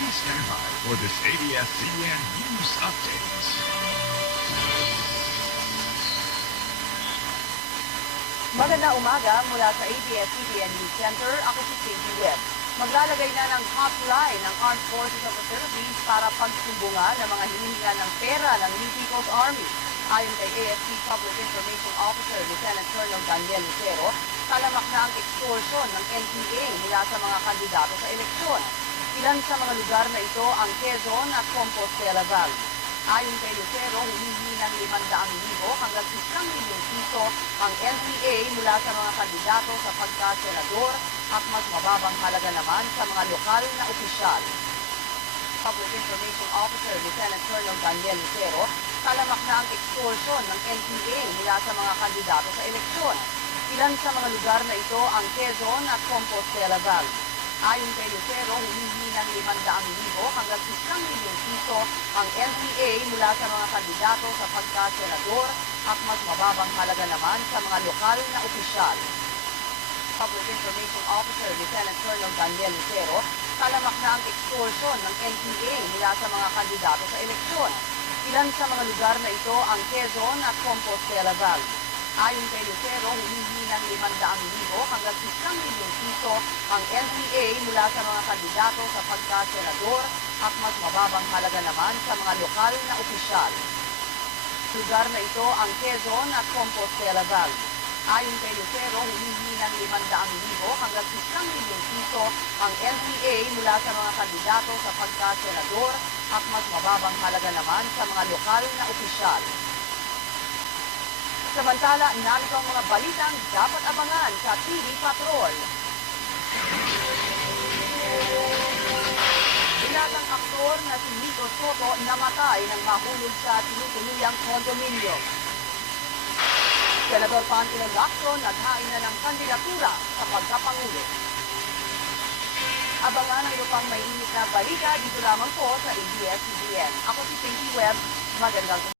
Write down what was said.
Please stand by for this ABS-CBN News Update. Magandang umaga mula sa ABS-CBN News Center. Ako si Cindy Webb. Maglalagay na ng hotline ng Armed Forces of the Philippines para pagsumbungan ng mga hinihinga ng pera ng New People's Army. Ayon kay AFP Public Information Officer Lieutenant Colonel Daniel Lucero, talamak na ang extortion ng NPA mula sa mga kandidato sa eleksyon. Ilan sa mga lugar na ito ang Quezon at Compostela Valley. Ayon kay Lucero, humihingi ng 500,000 hanggang 1 milyong piso ang NPA mula sa mga kandidato sa pagka-senador at mas mababang halaga naman sa mga lokal na opisyal. Public Information Officer Lieutenant Colonel Daniel Lucero, talamak na ang extortion ng NPA mula sa mga kandidato sa eleksyon. Ilan sa mga lugar na ito ang Quezon at Compostela Valley. Ayon kay Lucero, humihingi ng 500,000 hanggang 1 milyong piso ang NPA mula sa mga kandidato sa pagka-senador at mas mababang halaga naman sa mga lokal na opisyal. Public Information Officer Lieutenant Colonel Daniel Lucero, talamak na ang extortion ng NPA mula sa mga kandidato sa eleksyon. Ilan sa mga lugar na ito ang Quezon at Compostela Valley. Ayon kay Lucero, humihingi ng 500,000 hanggang 1 milyong piso ang NPA mula sa mga kandidato sa pagka-senador at mas mababang halaga naman sa mga lokal na opisyal. Lugar na ito ang Quezon at Compostela Valley. Ayon kay Lucero, humihingi ng 500,000 hanggang 1 milyong piso ang NPA mula sa mga kandidato sa pagka-senador at mas mababang halaga naman sa mga lokal na opisyal. Samantala, narito ang mga balitang dapat abangan sa TV Patrol. Binatang aktor na si Nico Soto namatay nang mahulog sa tinutuluyang kondominyo. Senador Pangulong Lacson naghain na ng kandidatura sa pagkapangulo. Abangan ang iba pang mainit na balita dito lamang po sa ABS-CBN. Ako si Cindy Webb. Magandang